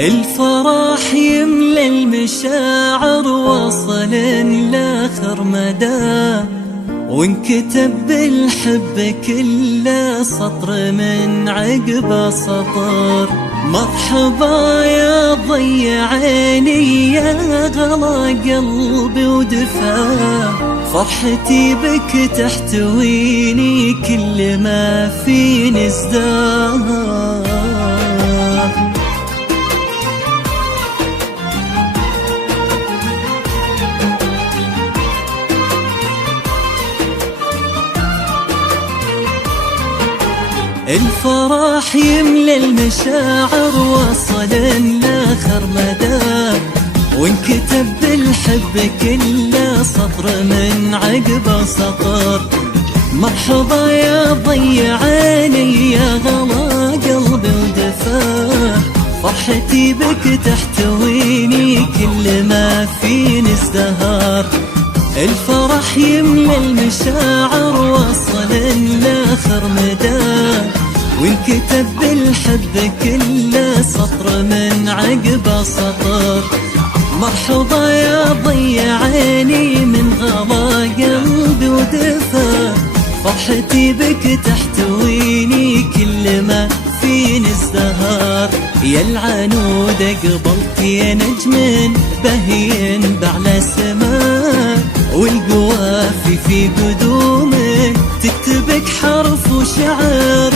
الفرح يملى المشاعر وصل لاخر مدى، وانكتب بالحب كل سطر من عقب سطر. مرحبا يا ضي عيني يا غلا قلبي ودفا، فرحتي بك تحتويني كل ما فيني ازداد. الفرح يملى المشاعر وصل لاخر مدى، وانكتب بالحب كل سطر من عقب سطر. مرحبا يا ضي عيني يا غلا قلبي ودفا، فرحتي بك تحتويني كل ما فيني ازدهار. الفرح يملى المشاعر وصل لاخر مدى، وانكتب بالحب كل سطر من عقب سطر. مرحبا يا ضي عيني من غلا قلبي ودفا، فرحتي بك تحتويني كل ما فيني ازدهار. يا العنود قبلت يا نجم بهين بعلى سماء، والقوافي في قدومك تكتبك حرف وشعر.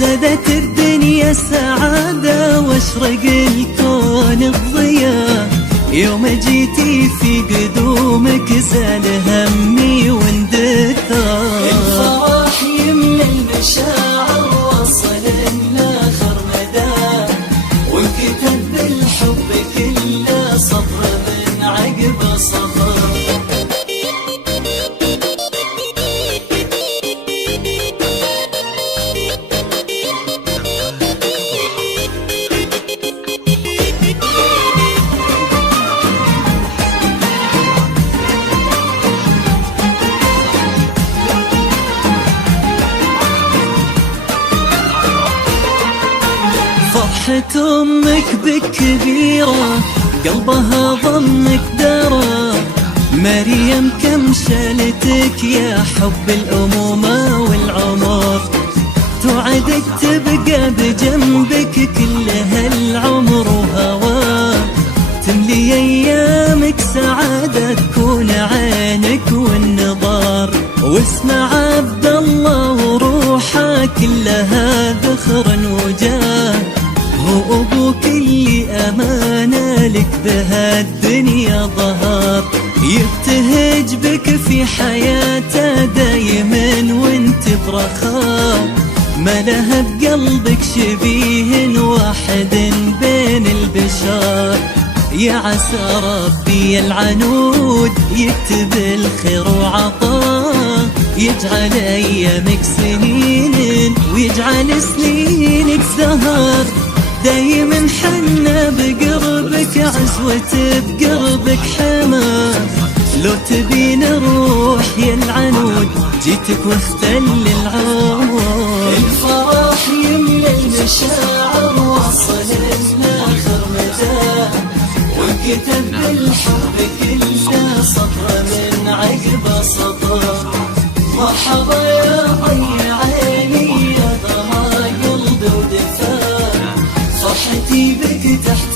زادت الدنيا سعادة واشرق الكون الضياء، يوم جيتي في قدومك زال همي واندثر. الفرح يملى المشاعر وصل لاخر مدى، وانكتب بالحب كل سطر من عقب سطر. فرحة أمك بك كبيرة قلبها ضمك درى، مريم كم شالتك يا حب الأمومة والعمر. توعدك تبقى بجنبك كل هالعمر وهواه، تملي أيامك سعادة تكون عينك والنظار. واسمع عبد الله وروحه كلها ذخر وجاه، هو أبوك اللي أمانة لك بهالدنيا ظهر. يبتهج بك في حياته دايما وانت برخاء، ما لها بقلبك شبيه واحد بين البشر. يا عسى ربي العنود يكتب الخير وعطاه، يجعل أيامك سنين ويجعل سنينك زهر. دايما حنا بقربك عزوة بقربك حما، لو تبي نروح يا العنود جيتك واختل العمر. الفرح يملى المشاعر وصل لاخر مدى، وانكتب بالحب كل سطر من عقب سطر. مرحبا يا ضي عيني يا ضما قلبي ودفا، فرحتي بك تحت